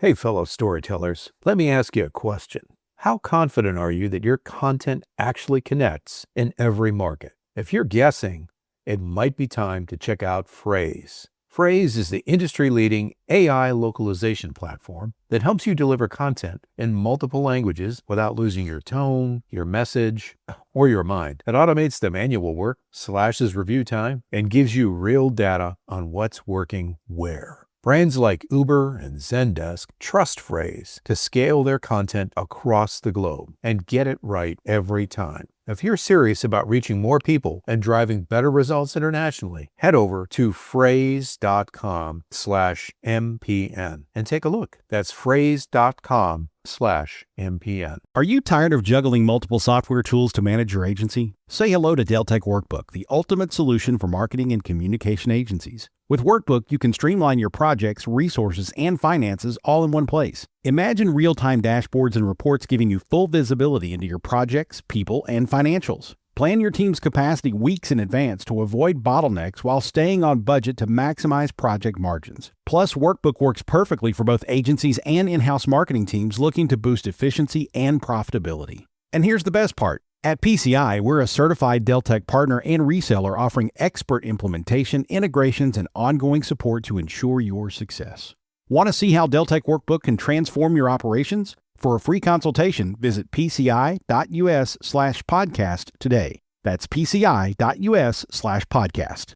Hey, fellow storytellers, let me ask you a question. How confident are you that your content actually connects in every market? If you're guessing, it might be time to check out Phrase. Phrase is the industry-leading AI localization platform that helps you deliver content in multiple languages without losing your tone, your message, or your mind. It automates the manual work, slashes review time, and gives you real data on what's working where. Brands like Uber and Zendesk trust Phrase to scale their content across the globe and get it right every time. If you're serious about reaching more people and driving better results internationally, head over to phrase.com/MPN and take a look. That's phrase.com/MPN. Are you tired of juggling multiple software tools to manage your agency? Say hello to Deltek Workbook, the ultimate solution for marketing and communication agencies. With Workbook, you can streamline your projects, resources, and finances all in one place. Imagine real-time dashboards and reports giving you full visibility into your projects, people, and financials. Plan your team's capacity weeks in advance to avoid bottlenecks while staying on budget to maximize project margins. Plus, Workbook works perfectly for both agencies and in-house marketing teams looking to boost efficiency and profitability. And here's the best part. At PCI, we're a certified Deltek partner and reseller offering expert implementation, integrations, and ongoing support to ensure your success. Want to see how Deltek Workbook can transform your operations? For a free consultation, visit pci.us/podcast today. That's pci.us/podcast.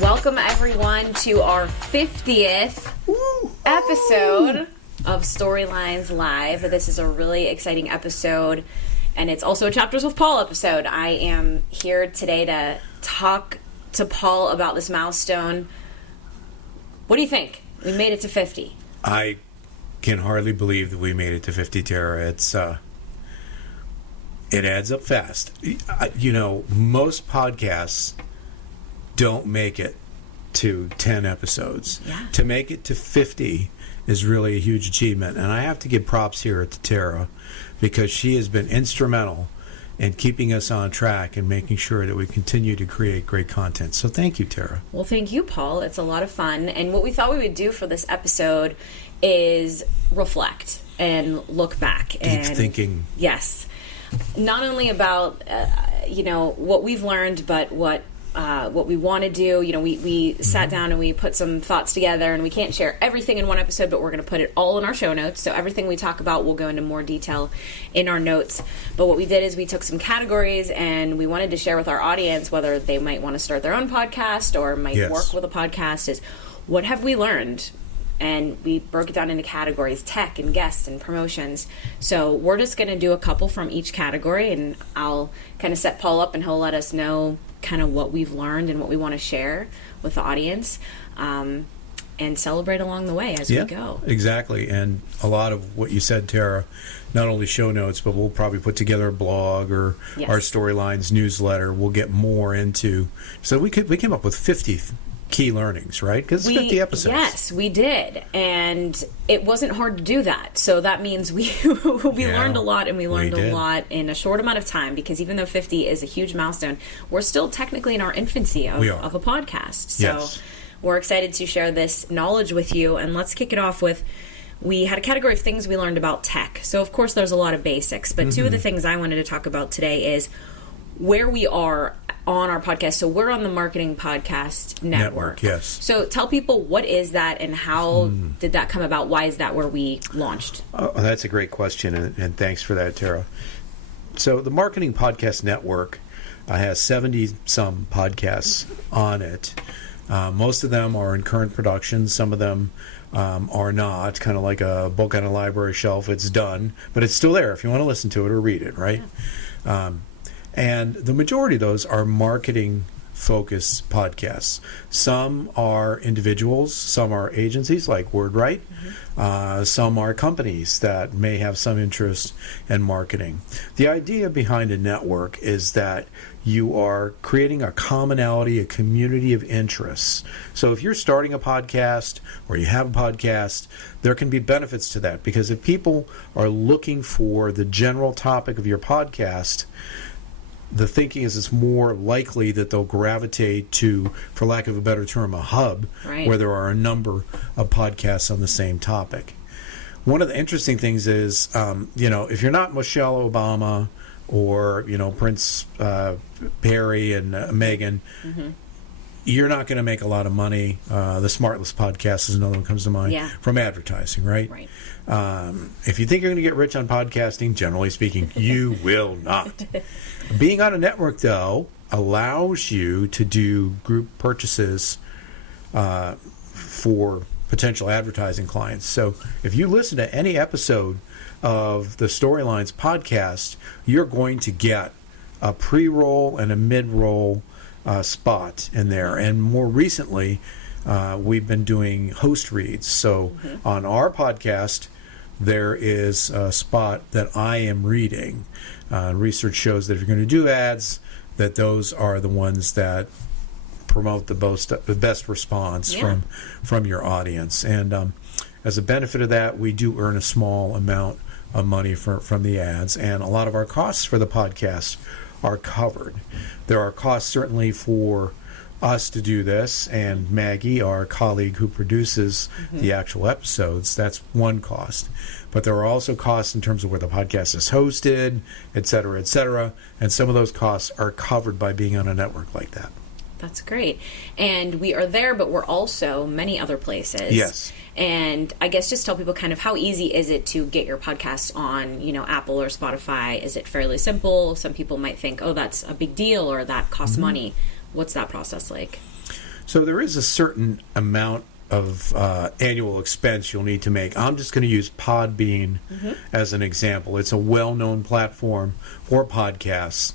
Welcome everyone to our 50th episode of Storylines Live. This is a really exciting episode, and it's also a Chapters with Paul episode. I am here today to talk to Paul about this milestone. What do you think? We made it to 50. I can hardly believe that we made it to 50, Tara. It adds up fast. Most podcasts don't make it to 10 episodes. Yeah. To make it to 50 is really a huge achievement. And I have to give props here to Tara because she has been instrumental in keeping us on track and making sure that we continue to create great content. So thank you, Tara. Well, thank you, Paul. It's a lot of fun. And what we thought we would do for this episode is reflect and look back. Deep thinking. Yes. Not only about, what we've learned, but what we want to do. We sat down and we put some thoughts together, and we can't share everything in one episode, but we're going to put it all in our show notes. So everything we talk about will go into more detail in our notes. But what we did is we took some categories and we wanted to share with our audience, whether they might want to start their own podcast or might work with a podcast, is what have we learned? And we broke it down into categories: tech and guests and promotions. So we're just going to do a couple from each category, and I'll kind of set Paul up and he'll let us know kind of what we've learned and what we want to share with the audience, and celebrate along the way as we go. Exactly. And a lot of what you said, Tara, not only show notes, but we'll probably put together a blog or our Storylines newsletter. We'll get more into. So we came up with 50 key learnings, right? Because 50 episodes. Yes, we did. And it wasn't hard to do that. So that means we learned a lot, and we learned a lot in a short amount of time, because even though 50 is a huge milestone, we're still technically in our infancy of a podcast. So we're excited to share this knowledge with you. And let's kick it off with, we had a category of things we learned about tech. So of course there's a lot of basics, but two of the things I wanted to talk about today is where we are on our podcast. So we're on the Marketing Podcast Network. Yes. So tell people, what is that and how did that come about? Why is that where we launched? Oh, that's a great question, and thanks for that, Tara. So the Marketing Podcast Network has 70-some podcasts on it. Most of them are in current production. Some of them are not, kind of like a book on a library shelf. It's done, but it's still there if you want to listen to it or read it, right? And the majority of those are marketing focused podcasts. Some are individuals, some are agencies like WordWrite, some are companies that may have some interest in marketing. The idea behind a network is that you are creating a commonality, a community of interests. So if you're starting a podcast or you have a podcast, there can be benefits to that, because if people are looking for the general topic of your podcast, the thinking is it's more likely that they'll gravitate to, for lack of a better term, a hub, where there are a number of podcasts on the same topic. One of the interesting things is, if you're not Michelle Obama or, Prince Harry and Meghan, you're not going to make a lot of money. The Smartless podcast is another one that comes to mind from advertising, right? If you think you're going to get rich on podcasting, generally speaking, you will not. Being on a network, though, allows you to do group purchases for potential advertising clients. So if you listen to any episode of the Storylines podcast, you're going to get a pre-roll and a mid-roll spot in there. And more recently, we've been doing host reads. So on our podcast, there is a spot that I am reading. Research shows that if you're going to do ads, that those are the ones that promote the best response from your audience. And as a benefit of that, we do earn a small amount of money from the ads, and a lot of our costs for the podcast are covered. There are costs certainly for us to do this, and Maggie, our colleague who produces the actual episodes, that's one cost. But there are also costs in terms of where the podcast is hosted, et cetera, and some of those costs are covered by being on a network like that. That's great. And we are there, but we're also many other places. Yes. And I guess just tell people kind of how easy is it to get your podcast on, Apple or Spotify? Is it fairly simple? Some people might think, oh, that's a big deal, or that costs money. What's that process like? So there is a certain amount of annual expense you'll need to make. I'm just going to use Podbean as an example. It's a well-known platform for podcasts.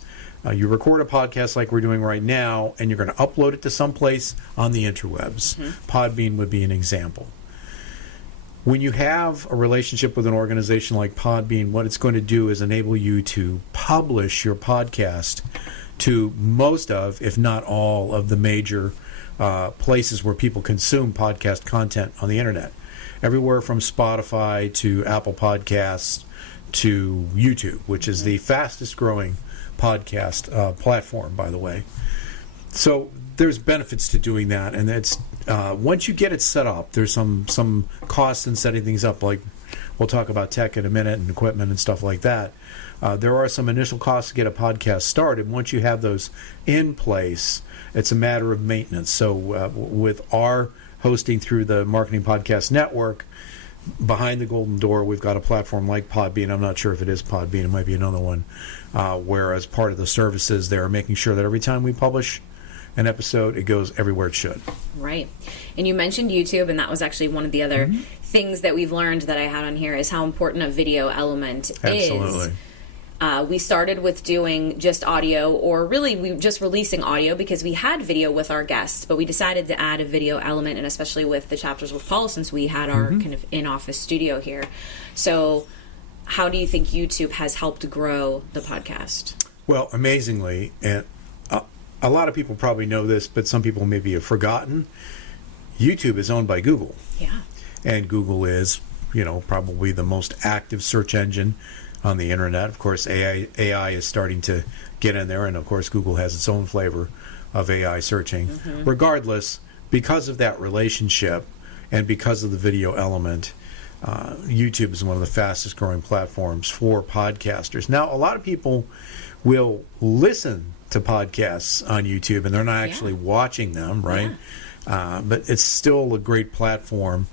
You record a podcast like we're doing right now, and you're going to upload it to someplace on the interwebs. Podbean would be an example. When you have a relationship with an organization like Podbean, what it's going to do is enable you to publish your podcast to most of, if not all, of the major places where people consume podcast content on the internet. Everywhere from Spotify to Apple Podcasts to YouTube, which is the fastest growing podcast platform, by the way. So there's benefits to doing that, and it's once you get it set up, there's some costs in setting things up. Like we'll talk about tech in a minute and equipment and stuff like that. There are some initial costs to get a podcast started. Once you have those in place, it's a matter of maintenance. So with our hosting through the Marketing Podcast Network, behind the golden door, we've got a platform like Podbean. I'm not sure if it is Podbean. It might be another one. Where as part of the services, they're making sure that every time we publish an episode, it goes everywhere it should. Right. And you mentioned YouTube, and that was actually one of the other things that we've learned that I had on here is how important a video element is. Absolutely. We started with doing just audio, or really we just releasing audio because we had video with our guests, but we decided to add a video element, and especially with the chapters with Paul, since we had our kind of in-office studio here. So how do you think YouTube has helped grow the podcast? Well, amazingly, and a lot of people probably know this, but some people maybe have forgotten, YouTube is owned by Google. Yeah. And Google is, probably the most active search engine on the internet. Of course, AI is starting to get in there, and of course, Google has its own flavor of AI searching. Regardless, because of that relationship and because of the video element, YouTube is one of the fastest growing platforms for podcasters. Now, a lot of people will listen to podcasts on YouTube, and they're not actually watching them, right? But it's still a great platform.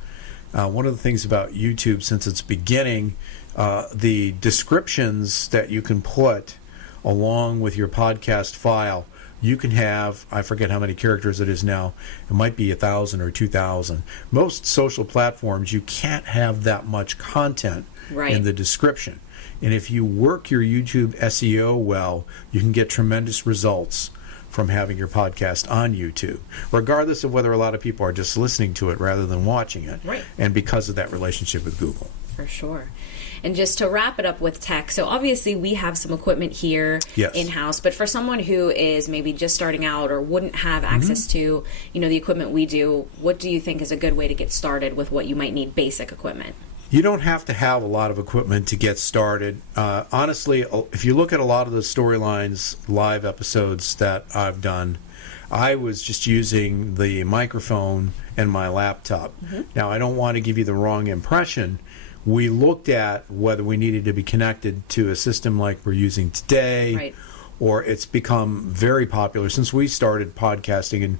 One of the things about YouTube since its beginning, the descriptions that you can put along with your podcast file, you can have, I forget how many characters it is now, it might be 1,000 or 2,000. Most social platforms, you can't have that much content in the description. And if you work your YouTube SEO well, you can get tremendous results from having your podcast on YouTube, regardless of whether a lot of people are just listening to it rather than watching it. Right. And because of that relationship with Google. For sure. And just to wrap it up with tech, so obviously we have some equipment here in-house, but for someone who is maybe just starting out or wouldn't have access to, the equipment we do, what do you think is a good way to get started with what you might need basic equipment? You don't have to have a lot of equipment to get started. Honestly, if you look at a lot of the Storylines live episodes that I've done, I was just using the microphone and my laptop. Now, I don't want to give you the wrong impression. We looked at whether we needed to be connected to a system like we're using today, Right. or it's become very popular since we started podcasting. And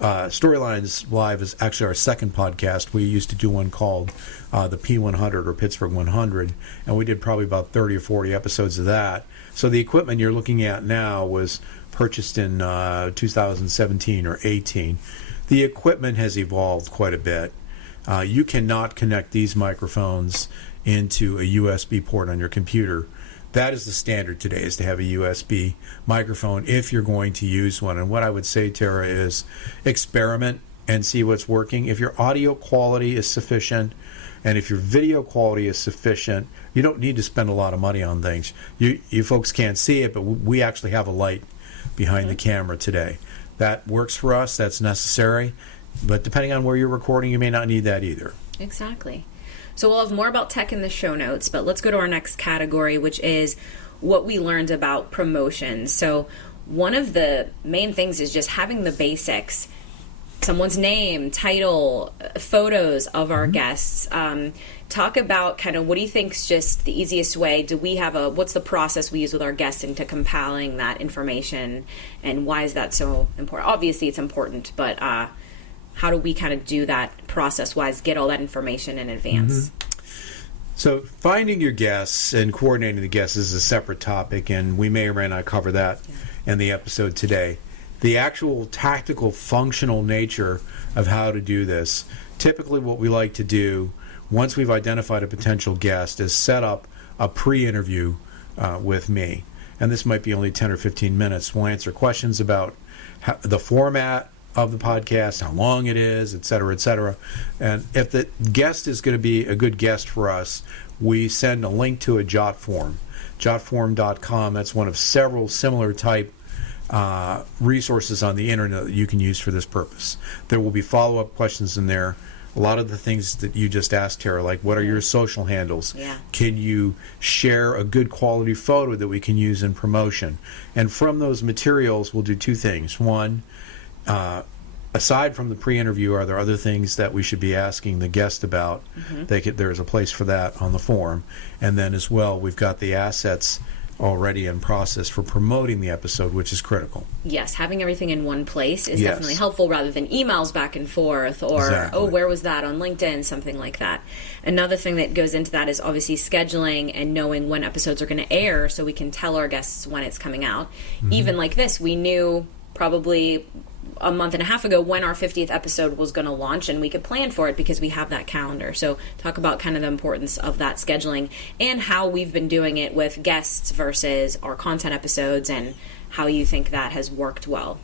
Storylines Live is actually our second podcast. We used to do one called the P100 or Pittsburgh 100, and we did probably about 30 or 40 episodes of that. So the equipment you're looking at now was purchased in 2017 or 18. The equipment has evolved quite a bit. You cannot connect these microphones into a USB port on your computer. That is the standard today, is to have a USB microphone if you're going to use one. And what I would say, Tara, is experiment and see what's working. If your audio quality is sufficient and if your video quality is sufficient, you don't need to spend a lot of money on things. You folks can't see it, but we actually have a light behind the camera today. That works for us. That's necessary. But depending on where you're recording, you may not need that either. Exactly. So we'll have more about tech in the show notes, but let's go to our next category, which is what we learned about promotions. So one of the main things is just having the basics, someone's name, title, photos of our guests. Talk about kind of what do you think is just the easiest way? What's the process we use with our guests into compiling that information, and why is that so important? Obviously it's important, but how do we kind of do that process-wise, get all that information in advance? So finding your guests and coordinating the guests is a separate topic, and we may or may not cover that in the episode today. The actual tactical, functional nature of how to do this, typically what we like to do once we've identified a potential guest is set up a pre-interview with me. And this might be only 10 or 15 minutes. We'll answer questions about the format of the podcast, how long it is, et cetera, et cetera. And if the guest is going to be a good guest for us, we send a link to a jot form, jotform.com. That's one of several similar type resources on the internet that you can use for this purpose. There will be follow-up questions in there. A lot of the things that you just asked, Tara, like what are your social handles? Yeah. Can you share a good quality photo that we can use in promotion? And from those materials, we'll do two things. One, aside from the pre-interview, are there other things that we should be asking the guest about? There's a place for that on the form. And then as well, we've got the assets already in process for promoting the episode, which is critical. Yes, having everything in one place is definitely helpful rather than emails back and forth or, where was that on LinkedIn, something like that. Another thing that goes into that is obviously scheduling and knowing when episodes are going to air so we can tell our guests when it's coming out. Even like this, we knew probably a month and a half ago when our 50th episode was going to launch, and we could plan for it because we have that calendar. So talk about kind of the importance of that scheduling and how we've been doing it with guests versus our content episodes and how you think that has worked well.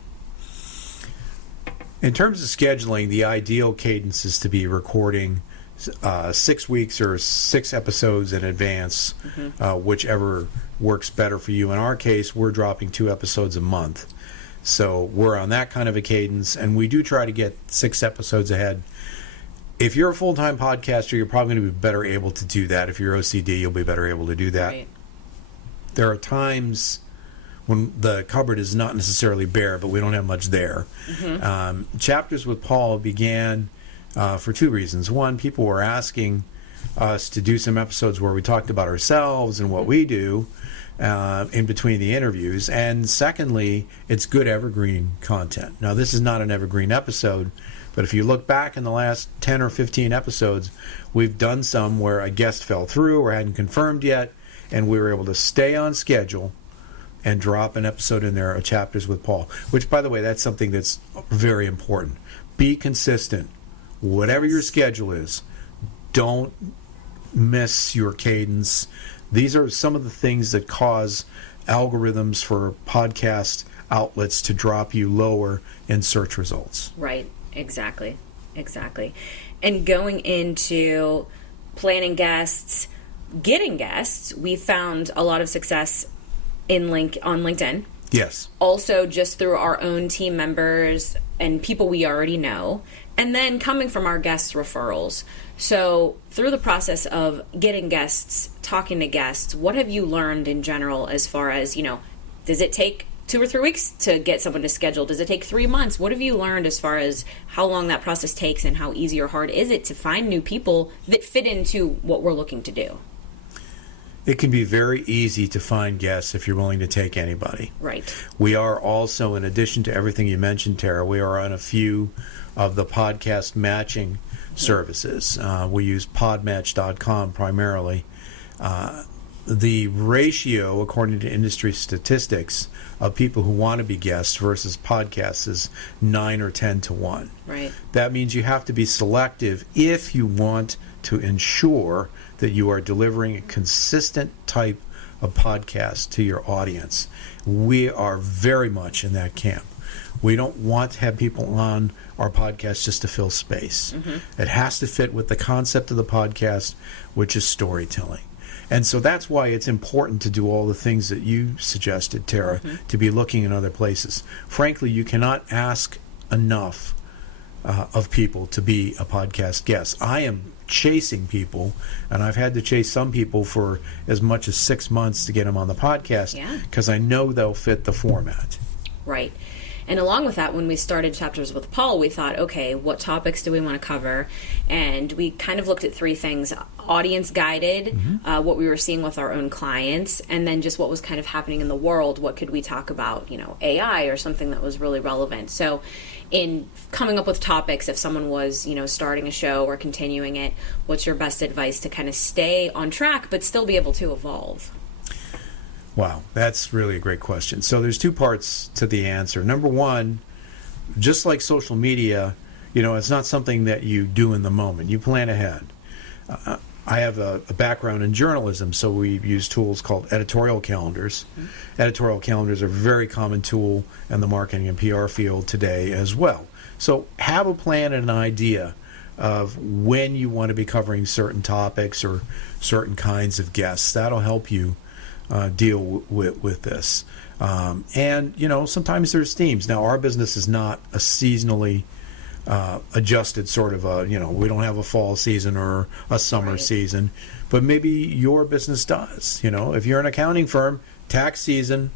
In terms of scheduling, the ideal cadence is to be recording 6 weeks or 6 episodes in advance, whichever works better for you. In our case, we're dropping 2 episodes a month. So we're on that kind of a cadence, and we do try to get 6 episodes ahead. If you're a full-time podcaster, you're probably going to be better able to do that. If you're OCD, you'll be better able to do that. Right. There are times when the cupboard is not necessarily bare, but we don't have much there. Chapters with Paul began for 2 reasons. One, people were asking us to do some episodes where we talked about ourselves and what we do in between the interviews. And secondly, it's good evergreen content. Now, this is not an evergreen episode, but if you look back in the last 10 or 15 episodes, we've done some where a guest fell through or hadn't confirmed yet, and we were able to stay on schedule and drop an episode in there of Chapters with Paul, which, by the way, that's something that's very important. Be consistent. Whatever your schedule is, don't miss your cadence. These are some of the things that cause algorithms for podcast outlets to drop you lower in search results. Right. Exactly. And going into planning guests, getting guests, we found a lot of success on LinkedIn. Yes. Also just through our own team members and people we already know, and then coming from our guests' referrals. So through the process of getting guests, talking to guests, what have you learned in general as far as, does it take 2 or 3 weeks to get someone to schedule? Does it take 3 months? What have you learned as far as how long that process takes and how easy or hard is it to find new people that fit into what we're looking to do? It can be very easy to find guests if you're willing to take anybody. Right. We are also, in addition to everything you mentioned, Tara, we are on a few of the podcast matching services. We use podmatch.com primarily. The ratio, according to industry statistics, of people who want to be guests versus podcasts is 9 or 10 to 1. Right. That means you have to be selective if you want to ensure that you are delivering a consistent type of podcast to your audience. We are very much in that camp. We don't want to have people on our podcast just to fill space. It has to fit with the concept of the podcast, which is storytelling. And so that's why it's important to do all the things that you suggested, Tara, to be looking in other places. Frankly, you cannot ask enough of people to be a podcast guest. I am chasing people, and I've had to chase some people for as much as 6 months to get them on the podcast because I know they'll fit the format. Right. And along with that, when we started Chapters with Paul, we thought, okay, what topics do we want to cover? And we kind of looked at 3 things: audience guided, what we were seeing with our own clients, and then just what was kind of happening in the world. What could we talk about? AI or something that was really relevant. So in coming up with topics, if someone was, starting a show or continuing it, what's your best advice to kind of stay on track but still be able to evolve? Wow, that's really a great question. So there's 2 parts to the answer. Number one, just like social media, it's not something that you do in the moment. You plan ahead. I have a background in journalism, so we use tools called editorial calendars. Editorial calendars are a very common tool in the marketing and PR field today as well. So have a plan and an idea of when you want to be covering certain topics or certain kinds of guests. That'll help you deal with this. And, sometimes there's themes. Now, our business is not a seasonally adjusted sort of we don't have a fall season or a summer season, but maybe your business does. If you're an accounting firm, tax season,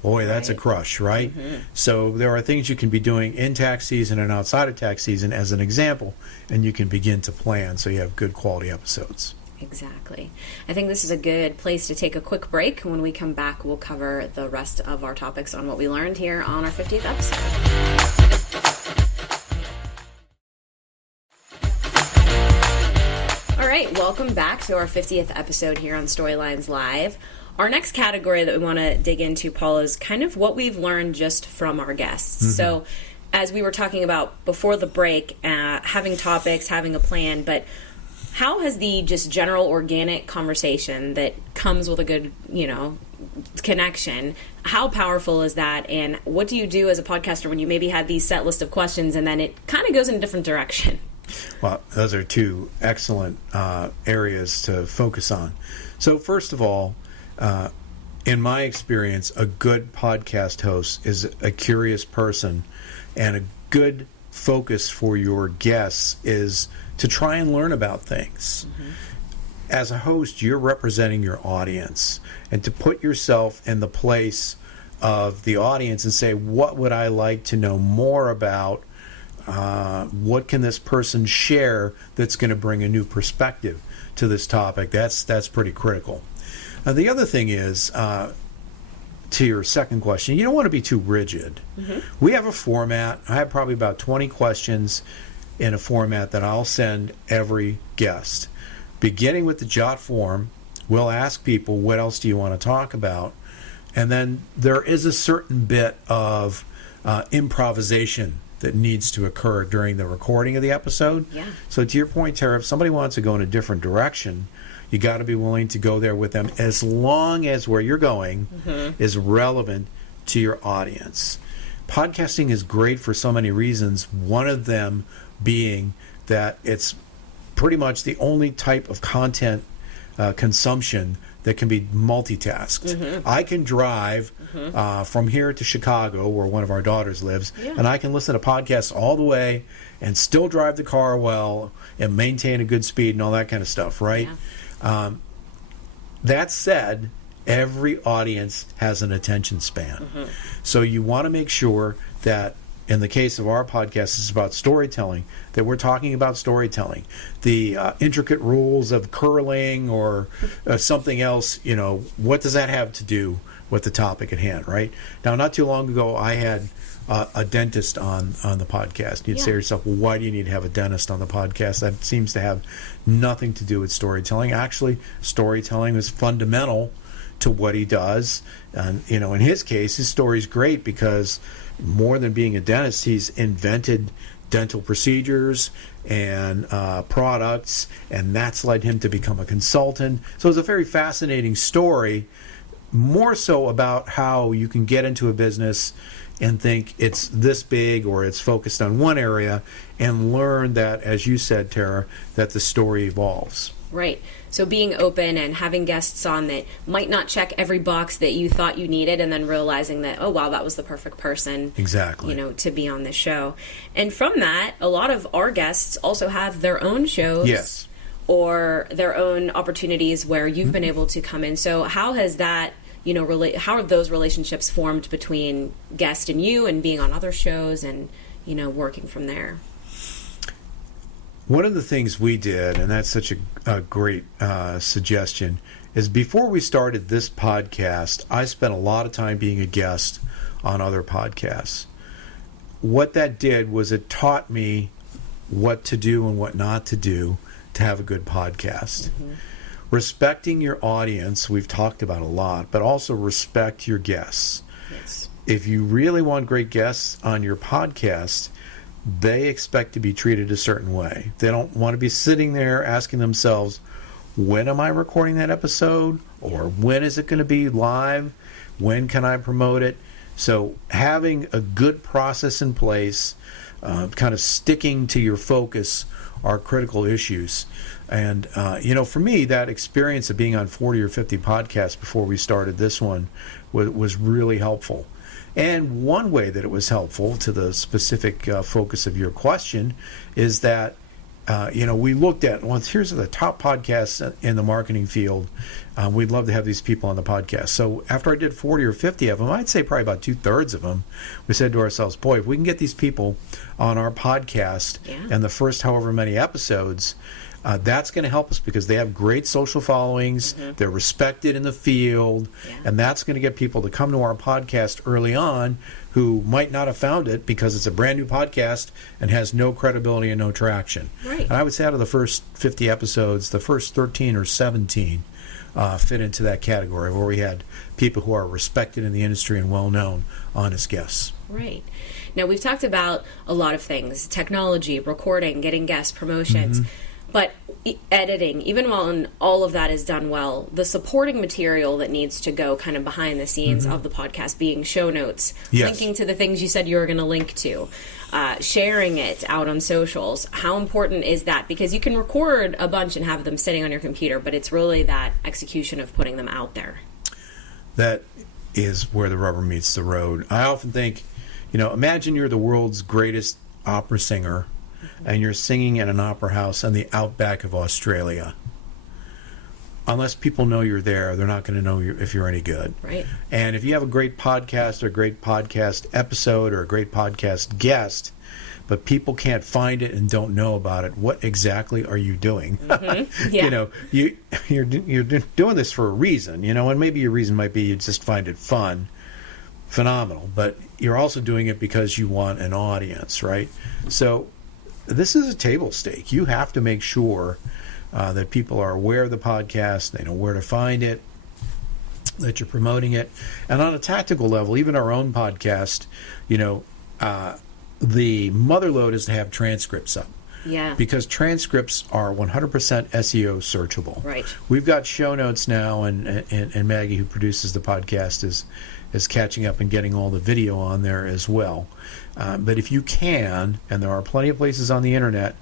boy, that's a crush, right? So there are things you can be doing in tax season and outside of tax season as an example, and you can begin to plan so you have good quality episodes. Exactly. I think this is a good place to take a quick break. When we come back, we'll cover the rest of our topics on what we learned here on our 50th episode. All right, welcome back to our 50th episode here on Storylines Live. Our next category that we want to dig into, Paul, is kind of what we've learned just from our guests. So as we were talking about before the break, having topics, having a plan, but how has the just general organic conversation that comes with a good, connection, how powerful is that? And what do you do as a podcaster when you maybe had these set list of questions and then it kind of goes in a different direction? Well, those are 2 excellent areas to focus on. So first of all, in my experience, a good podcast host is a curious person, and a good focus for your guests is to try and learn about things. As a host, you're representing your audience, and to put yourself in the place of the audience and say, what would I like to know more about? What can this person share that's going to bring a new perspective to this topic? That's pretty critical. The other thing is, to your second question, you don't want to be too rigid. We have a format. I have probably about 20 questions in a format that I'll send every guest. Beginning with the jot form, we'll ask people, what else do you want to talk about? And then there is a certain bit of improvisation that needs to occur during the recording of the episode. So to your point, Tara, if somebody wants to go in a different direction, you got to be willing to go there with them, as long as where you're going is relevant to your audience. Podcasting is great for so many reasons, one of them being that it's pretty much the only type of content consumption that can be multitasked. I can drive from here to Chicago, where one of our daughters lives, and I can listen to podcasts all the way and still drive the car well and maintain a good speed and all that kind of stuff, right? That said, every audience has an attention span. So you want to make sure that, in the case of our podcast, it's about storytelling, that we're talking about storytelling. The intricate rules of curling or something else, what does that have to do with the topic at hand, right? Now, not too long ago, I had a dentist on the podcast. You'd say to yourself, well, why do you need to have a dentist on the podcast? That seems to have nothing to do with storytelling. Actually, storytelling is fundamental to what he does. And, in his case, his story's great because more than being a dentist, he's invented dental procedures and products, and that's led him to become a consultant. So it's a very fascinating story, more so about how you can get into a business and think it's this big or it's focused on one area, and learn that, as you said, Tara, that the story evolves. Right. So being open and having guests on that might not check every box that you thought you needed, and then realizing that, oh, wow, that was the perfect person, exactly, to be on this show. And from that, a lot of our guests also have their own shows or their own opportunities where you've been able to come in. So how has that, how have those relationships formed between guest and you, and being on other shows and, working from there? One of the things we did, and that's such a great suggestion, is before we started this podcast, I spent a lot of time being a guest on other podcasts. What that did was it taught me what to do and what not to do to have a good podcast. Respecting your audience, we've talked about a lot, but also respect your guests. Yes. If you really want great guests on your podcast, they expect to be treated a certain way. They don't want to be sitting there asking themselves, when am I recording that episode? Or when is it going to be live? When can I promote it? So having a good process in place, kind of sticking to your focus, are critical issues. And, for me, that experience of being on 40 or 50 podcasts before we started this one was really helpful. And one way that it was helpful to the specific focus of your question is that, we looked at, here's the top podcasts in the marketing field. We'd love to have these people on the podcast. So after I did 40 or 50 of them, I'd say probably about 2/3 of them, we said to ourselves, boy, if we can get these people on our podcast and the first however many episodes, that's going to help us because they have great social followings, they're respected in the field, and that's going to get people to come to our podcast early on who might not have found it because it's a brand new podcast and has no credibility and no traction. Right. And I would say out of the first 50 episodes, the first 13 or 17 fit into that category, where we had people who are respected in the industry and well-known on as guests. Right. Now, we've talked about a lot of things: technology, recording, getting guests, promotions. But editing, even when all of that is done well, the supporting material that needs to go kind of behind the scenes of the podcast, being show notes, linking to the things you said you were going to link to, sharing it out on socials. How important is that? Because you can record a bunch and have them sitting on your computer, but it's really that execution of putting them out there. That is where the rubber meets the road. I often think, imagine you're the world's greatest opera singer, and you're singing at an opera house in the outback of Australia. Unless people know you're there, they're not going to know if you're any good. Right. And if you have a great podcast or a great podcast episode or a great podcast guest, but people can't find it and don't know about it, what exactly are you doing? You're doing this for a reason, and maybe your reason might be you just find it fun. Phenomenal. But you're also doing it because you want an audience, right? So this is a table stake. You have to make sure that people are aware of the podcast, they know where to find it, that you're promoting it. And on a tactical level, even our own podcast, the mother lode is to have transcripts up. Yeah. Because transcripts are 100% SEO searchable. Right. We've got show notes now, and Maggie, who produces the podcast, is catching up and getting all the video on there as well. But if you can, and there are plenty of places on the internet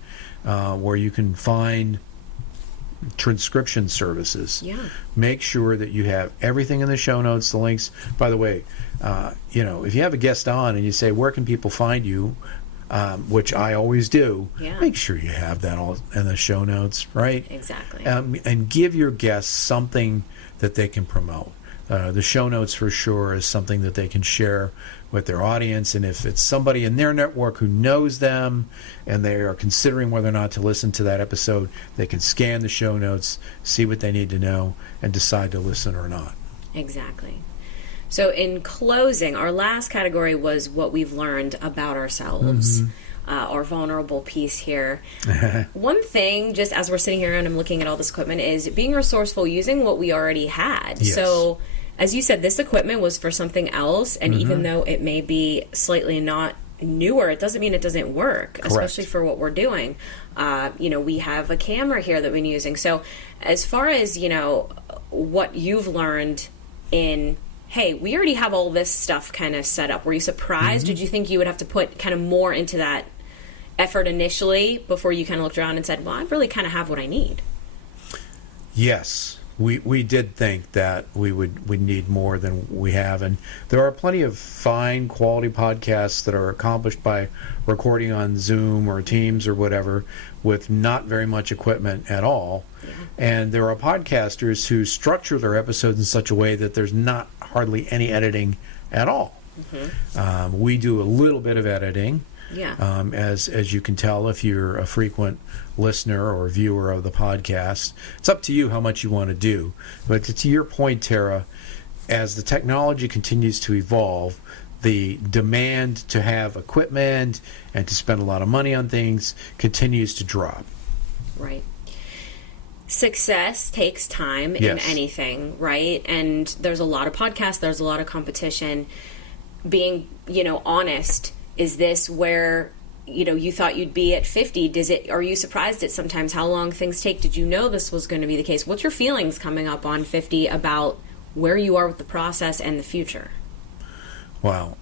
where you can find transcription services, make sure that you have everything in the show notes, the links. By the way, if you have a guest on and you say, where can people find you, which I always do, make sure you have that all in the show notes, right? Exactly. And give your guests something that they can promote. The show notes for sure is something that they can share with their audience, and if it's somebody in their network who knows them and they are considering whether or not to listen to that episode, they can scan the show notes, see what they need to know, and decide to listen or not. Exactly. So in closing, our last category was what we've learned about ourselves. Our vulnerable piece here. One thing, just as we're sitting here and I'm looking at all this equipment, is being resourceful using what we already had. Yes. So, as you said, this equipment was for something else, and even though it may be slightly not newer, it doesn't mean it doesn't work, especially for what we're doing. We have a camera here that we've been using. So, as far as, what you've learned in, hey, we already have all this stuff kind of set up. Were you surprised? Did you think you would have to put kind of more into that effort initially before you kind of looked around and said, well, I really kind of have what I need? Yes. We did think that we'd need more than we have, and there are plenty of fine quality podcasts that are accomplished by recording on Zoom or Teams or whatever with not very much equipment at all. And there are podcasters who structure their episodes in such a way that there's not hardly any editing at all. We do a little bit of editing. As you can tell if you're a frequent listener or viewer of the podcast. It's up to you how much you want to do. But to your point, Tara, as the technology continues to evolve, the demand to have equipment and to spend a lot of money on things continues to drop. Right. Success takes time in anything, right? And there's a lot of podcasts, there's a lot of competition. Being, honest, is this where you thought you'd be at 50? Are you surprised at sometimes how long things take? Did you know this was going to be the case? What's your feelings coming up on 50 about where you are with the process and the future? Wow.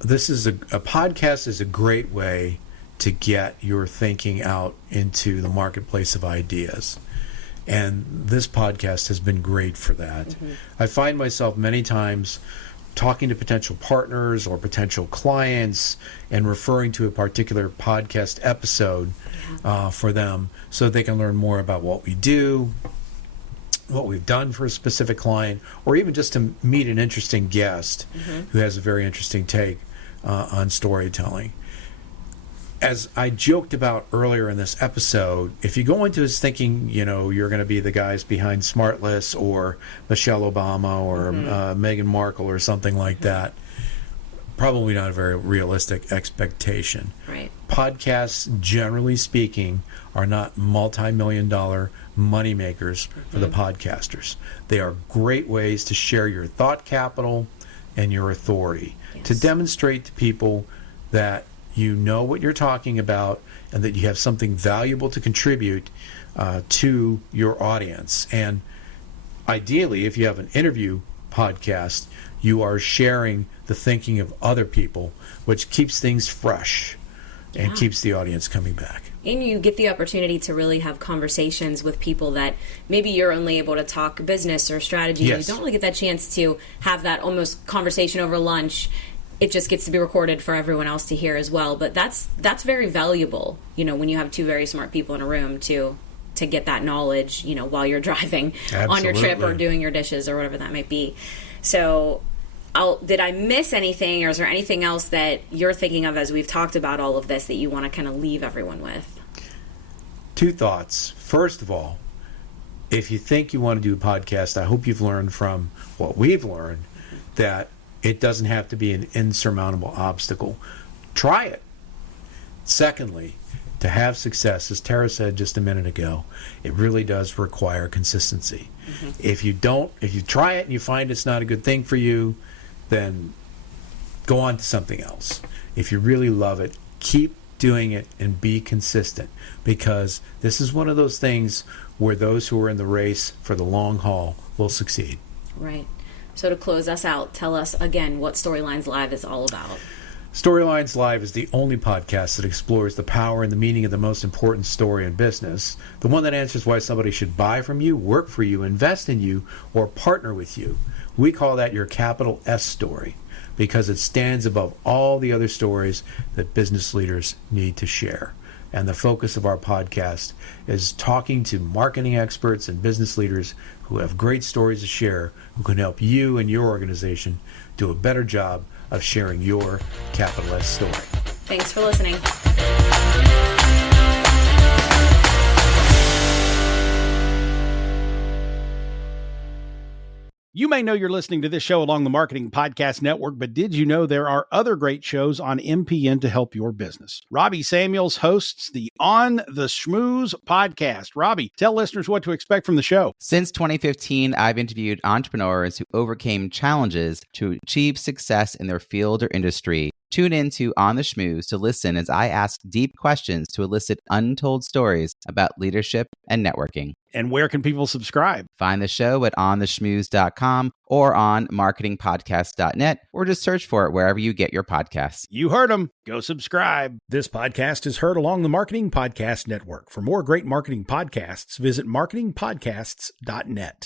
This is a podcast is a great way to get your thinking out into the marketplace of ideas. And this podcast has been great for that. I find myself many times talking to potential partners or potential clients and referring to a particular podcast episode for them so they can learn more about what we do, what we've done for a specific client, or even just to meet an interesting guest who has a very interesting take on storytelling. As I joked about earlier in this episode, if you go into this thinking, you're going to be the guys behind Smartless or Michelle Obama or Meghan Markle or something like that, probably not a very realistic expectation. Right. Podcasts, generally speaking, are not multi-million-dollar money makers for the podcasters. They are great ways to share your thought capital and your authority, to demonstrate to people that you know what you're talking about and that you have something valuable to contribute to your audience. And ideally, if you have an interview podcast, you are sharing the thinking of other people, which keeps things fresh and keeps the audience coming back. And you get the opportunity to really have conversations with people that maybe you're only able to talk business or strategy. You don't really get that chance to have that almost conversation over lunch. It just gets to be recorded for everyone else to hear as well. But that's very valuable, when you have two very smart people in a room to get that knowledge, while you're driving on your trip or doing your dishes or whatever that might be. So did I miss anything, or is there anything else that you're thinking of as we've talked about all of this that you want to kind of leave everyone with? Two thoughts. First of all, if you think you want to do a podcast, I hope you've learned from what we've learned that it doesn't have to be an insurmountable obstacle. Try it. Secondly, to have success, as Tara said just a minute ago, it really does require consistency. If you try it and you find it's not a good thing for you, then go on to something else. If you really love it, keep doing it and be consistent, because this is one of those things where those who are in the race for the long haul will succeed. Right. So to close us out, tell us again what Storylines Live is all about. Storylines Live is the only podcast that explores the power and the meaning of the most important story in business, the one that answers why somebody should buy from you, work for you, invest in you, or partner with you. We call that your capital S story, because it stands above all the other stories that business leaders need to share. And the focus of our podcast is talking to marketing experts and business leaders who have great stories to share, who can help you and your organization do a better job of sharing your capital S story. Thanks for listening. You may know you're listening to this show along the Marketing Podcast Network, but did you know there are other great shows on MPN to help your business? Robbie Samuels hosts the On the Schmooze podcast. Robbie, tell listeners what to expect from the show. Since 2015, I've interviewed entrepreneurs who overcame challenges to achieve success in their field or industry. Tune in to On the Schmooze to listen as I ask deep questions to elicit untold stories about leadership and networking. And where can people subscribe? Find the show at ontheschmooze.com or on marketingpodcast.net, or just search for it wherever you get your podcasts. You heard them. Go subscribe. This podcast is heard along the Marketing Podcast Network. For more great marketing podcasts, visit marketingpodcasts.net.